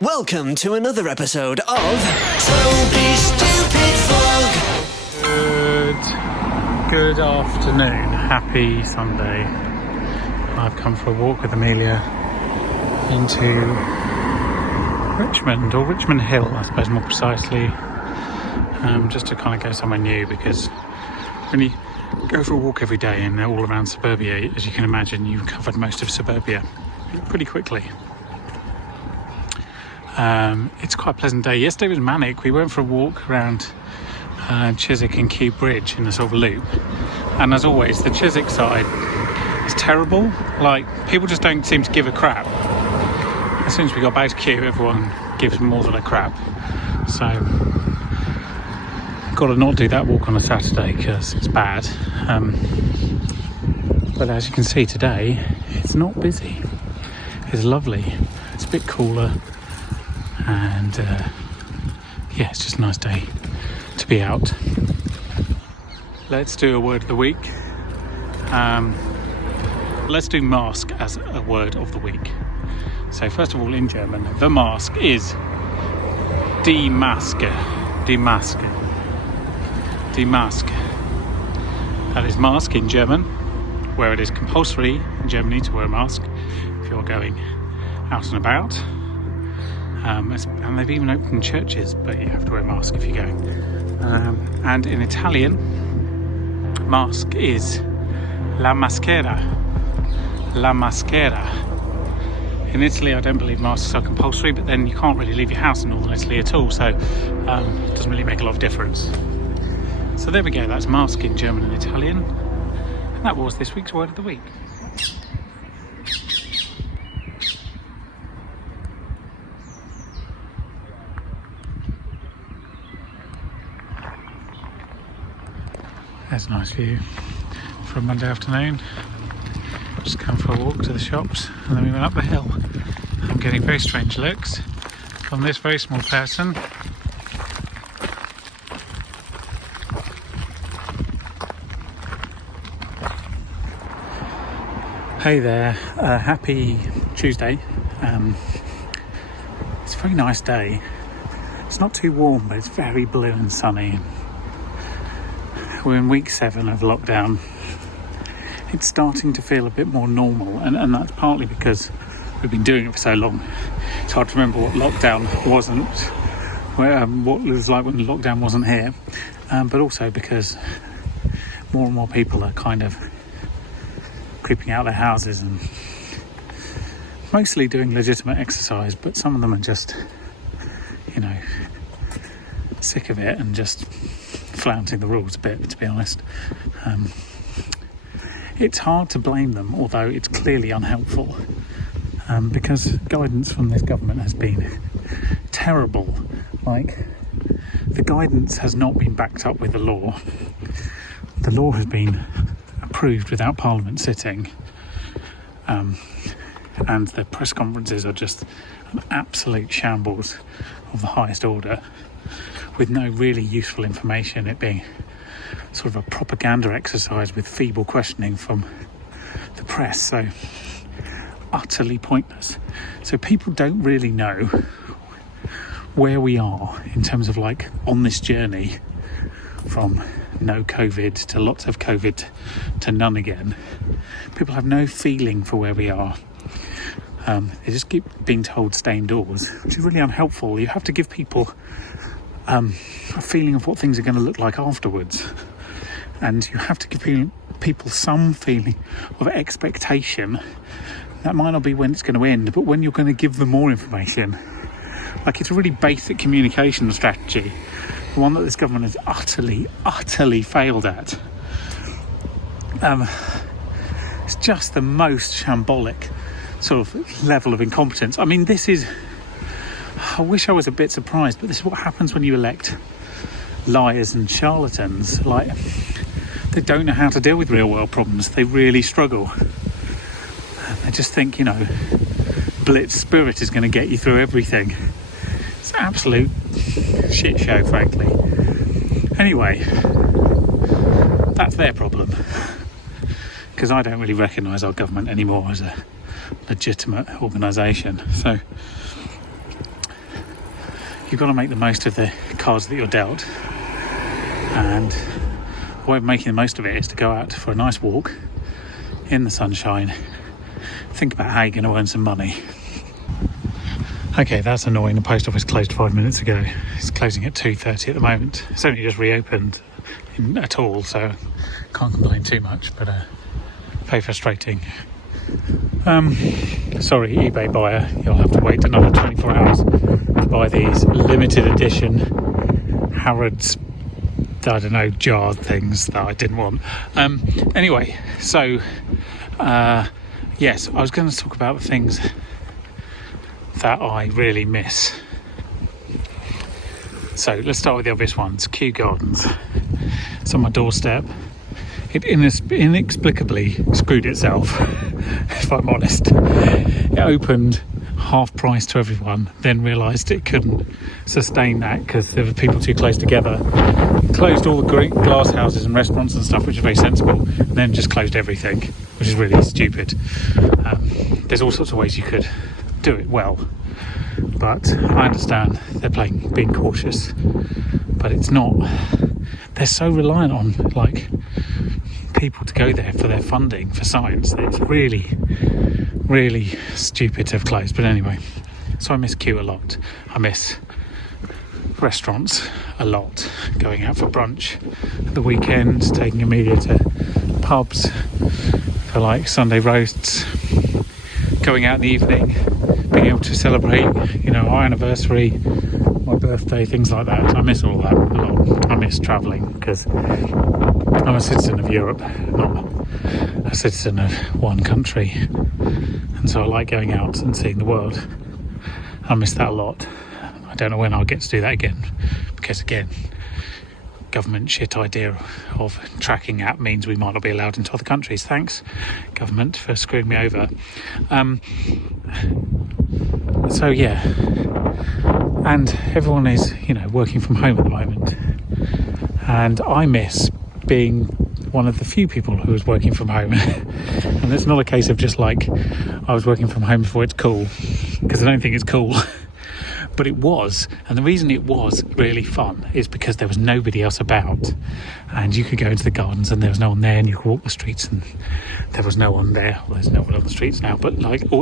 Welcome to another episode of Toby Stupid Vlog. Good afternoon. Happy Sunday. I've come for a walk with Amelia into Richmond, or Richmond Hill, I suppose more precisely, just to kind of go somewhere new, because when you go for a walk every day and they're all around suburbia, as you can imagine, you've covered most of suburbia pretty quickly. It's quite a pleasant day. Yesterday was manic. We went for a walk around Chiswick and Kew Bridge in a sort of loop, and as always the Chiswick side is terrible. Like, people just don't seem to give a crap. As soon as we got back to Kew, everyone gives more than a crap. So got to not do that walk on a Saturday because it's bad. But as you can see today, it's not busy. It's lovely. It's a bit cooler, and yeah, it's just a nice day to be out. Let's do a word of the week. Let's do mask as a word of the week. So first of all, in German, the mask is die Maske. Die Maske. Die Maske. That is mask in German, where it is compulsory in Germany to wear a mask if you're going out and about. And they've even opened churches, but you have to wear a mask if you're going. And in Italian, mask is la maschera. La maschera. In Italy, I don't believe masks are compulsory, but then you can't really leave your house in northern Italy at all, so it doesn't really make a lot of difference. So there we go, that's mask in German and Italian. And that was this week's word of the week. There's a nice view for a Monday afternoon. Just come for a walk to the shops, and then we went up the hill. I'm getting very strange looks from this very small person. Hey there, happy Tuesday. It's a very nice day. It's not too warm, but it's very blue and sunny. We're in week 7 of lockdown. It's starting to feel a bit more normal, and that's partly because we've been doing it for so long. It's hard to remember what lockdown wasn't, what it was like when lockdown wasn't here, but also because more and more people are kind of creeping out of their houses and mostly doing legitimate exercise, but some of them are just, sick of it and just flouting the rules a bit, to be honest. It's hard to blame them, although it's clearly unhelpful, because guidance from this government has been terrible. Like, the guidance has not been backed up with the law. The law has been approved without Parliament sitting, and the press conferences are just an absolute shambles of the highest order, with no really useful information, it being sort of a propaganda exercise with feeble questioning from the press, so utterly pointless. So people don't really know where we are in terms of, like, on this journey from no COVID to lots of COVID to none again. People have no feeling for where we are. They just keep being told stay indoors, which is really unhelpful. You have to give people a feeling of what things are going to look like afterwards, and you have to give people some feeling of expectation. That might not be when it's going to end, but when you're going to give them more information. Like, it's a really basic communication strategy, the one that this government has utterly failed at. It's just the most shambolic sort of level of incompetence. I mean, I wish I was a bit surprised, but this is what happens when you elect liars and charlatans. Like, they don't know how to deal with real world problems. They really struggle. They just think, blitz spirit is going to get you through everything. It's an absolute shit show, frankly. Anyway, that's their problem. because I don't really recognise our government anymore as a legitimate organisation. So you've got to make the most of the cards that you're dealt, and the way of making the most of it is to go out for a nice walk in the sunshine, think about how you're going to earn some money. Okay, that's annoying. The post office closed 5 minutes ago. It's closing at 2:30 at the moment. It's only just reopened at all, so can't complain too much, but very frustrating. Sorry, eBay buyer, you'll have to wait another 24 hours to buy these limited edition Harrods, I don't know, jar things that I didn't want. Anyway, so yes, I was going to talk about the things that I really miss. So let's start with the obvious ones. Kew Gardens. It's on my doorstep. It inexplicably screwed itself, if I'm honest. It opened half price to everyone, then realised it couldn't sustain that because there were people too close together. It closed all the great glass houses and restaurants and stuff, which is very sensible, and then just closed everything, which is really stupid. There's all sorts of ways you could do it well, but I understand they're being cautious, but it's not. They're so reliant on people to go there for their funding for science that it's really, really stupid to have closed. But anyway, so I miss Kew a lot. I miss restaurants a lot, going out for brunch at the weekends, taking Amelia to pubs for Sunday roasts, going out in the evening, being able to celebrate, our anniversary, my birthday, things like that. I miss all that a lot. I miss travelling because I'm a citizen of Europe, not a citizen of one country, and so I like going out and seeing the world. I miss that a lot. I don't know when I'll get to do that again, because again, government shit idea of tracking app means we might not be allowed into other countries. Thanks, government, for screwing me over. So yeah, and everyone is, working from home at the moment, and I miss being one of the few people who was working from home. And it's not a case of just I was working from home before it's cool, because I don't think it's cool. But it was, and the reason it was really fun is because there was nobody else about, and you could go into the gardens and there was no one there, and you could walk the streets and there was no one there. Well, there's no one on the streets now, but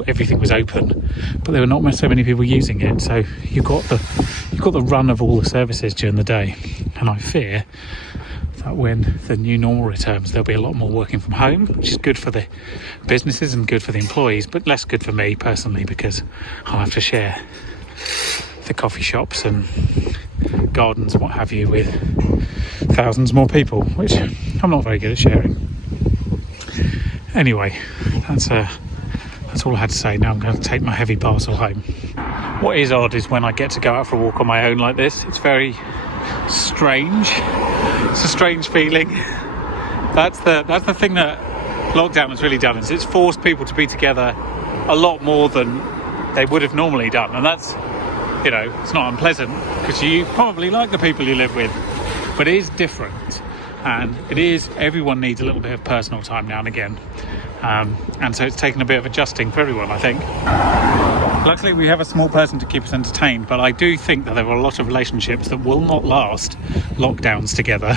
everything was open, but there were not so many people using it, so you got the run of all the services during the day. And I fear that when the new normal returns, there'll be a lot more working from home, which is good for the businesses and good for the employees, but less good for me personally, because I'll have to share the coffee shops and gardens and what have you with thousands more people, which I'm not very good at sharing. Anyway, that's all I had to say. Now I'm going to take my heavy parcel home. What is odd is when I get to go out for a walk on my own like this, it's very strange. It's a strange feeling. That's the thing that lockdown has really done, is it's forced people to be together a lot more than they would have normally done, and that's, it's not unpleasant because you probably like the people you live with, but it is different, and everyone needs a little bit of personal time now and again, and so it's taken a bit of adjusting for everyone, I think. Luckily we have a small person to keep us entertained, but I do think that there are a lot of relationships that will not last lockdowns together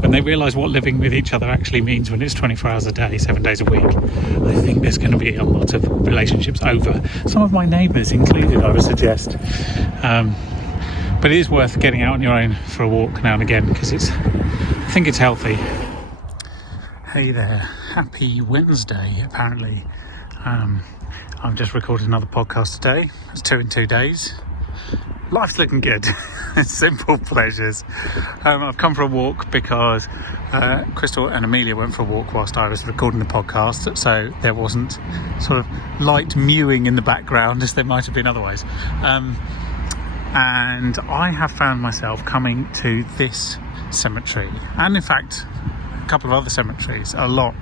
when they realise what living with each other actually means when it's 24 hours a day, 7 days a week. I think there's going to be a lot of relationships over, some of my neighbours included, I would suggest. But it is worth getting out on your own for a walk now and again, because I think it's healthy. Hey there, happy Wednesday apparently. I've just recorded another podcast today. It's 2 in 2 days. Life's looking good. Simple pleasures. I've come for a walk because Crystal and Amelia went for a walk whilst I was recording the podcast, so there wasn't sort of light mewing in the background as there might have been otherwise. And I have found myself coming to this cemetery, and in fact a couple of other cemeteries, a lot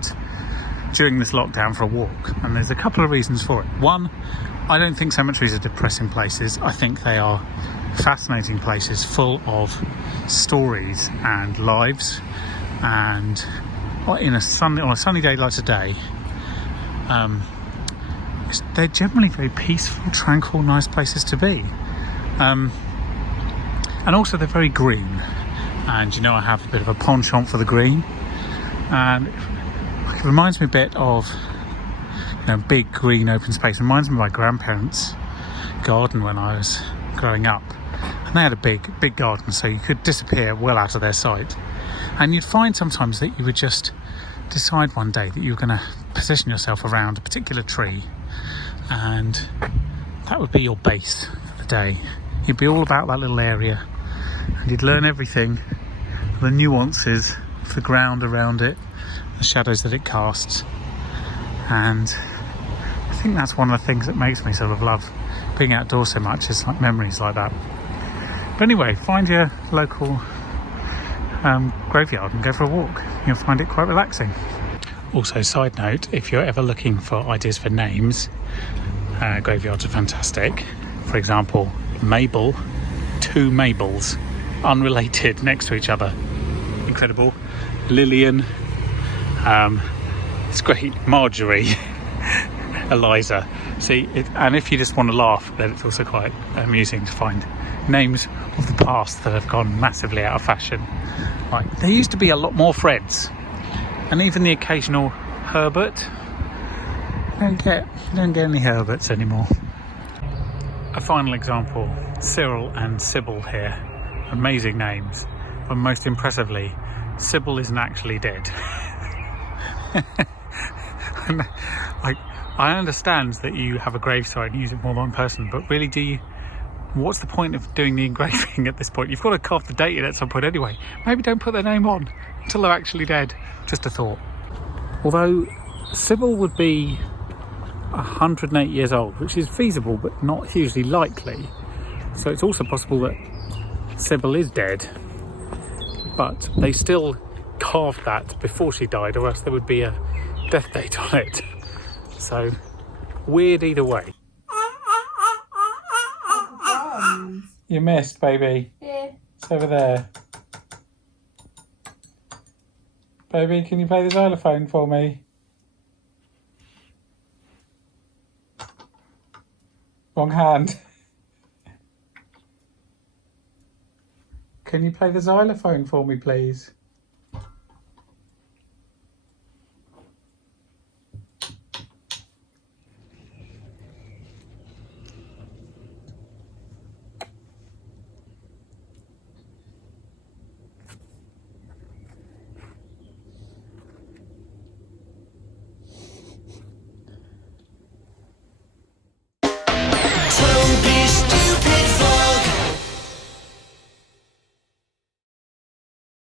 during this lockdown for a walk, and there's a couple of reasons for it. One, I don't think cemeteries are depressing places. I think they are fascinating places full of stories and lives and on a sunny day like today, they're generally very peaceful, tranquil, nice places to be. And also they're very green. And I have a bit of a penchant for the green. And it reminds me a bit of big green open space. It reminds me of my grandparents' garden when I was growing up. And they had a big garden, so you could disappear well out of their sight. And you'd find sometimes that you would just decide one day that you were going to position yourself around a particular tree, and that would be your base for the day. You'd be all about that little area, and you'd learn everything, the nuances of the ground around it, the shadows that it casts. And I think that's one of the things that makes me sort of love being outdoors so much, is like memories like that. But anyway, find your local graveyard and go for a walk. You'll find it quite relaxing. Also, side note, if you're ever looking for ideas for names, graveyards are fantastic. For example, Mabel, 2 Mabels, unrelated, next to each other. Incredible. Lillian, it's great. Marjorie, Eliza. See, and if you just want to laugh, then it's also quite amusing to find names of the past that have gone massively out of fashion. Like, there used to be a lot more Freds, and even the occasional Herbert. You don't get any Herberts anymore. A final example, Cyril and Sybil here. Amazing names, but most impressively, Sybil isn't actually dead. Like, I understand that you have a gravesite and use it more than one person, but really, do you? What's the point of doing the engraving at this point? You've got to carve the date in at some point anyway. Maybe don't put their name on until they're actually dead. Just a thought. Although Sybil would be 108 years old, which is feasible but not hugely likely. So it's also possible that Sybil is dead, but they still carved that before she died, or else there would be a death date on it. So weird either way. You missed, baby. Yeah. It's over there. Baby, can you play the xylophone for me? Wrong hand. Can you play the xylophone for me, please? Toby's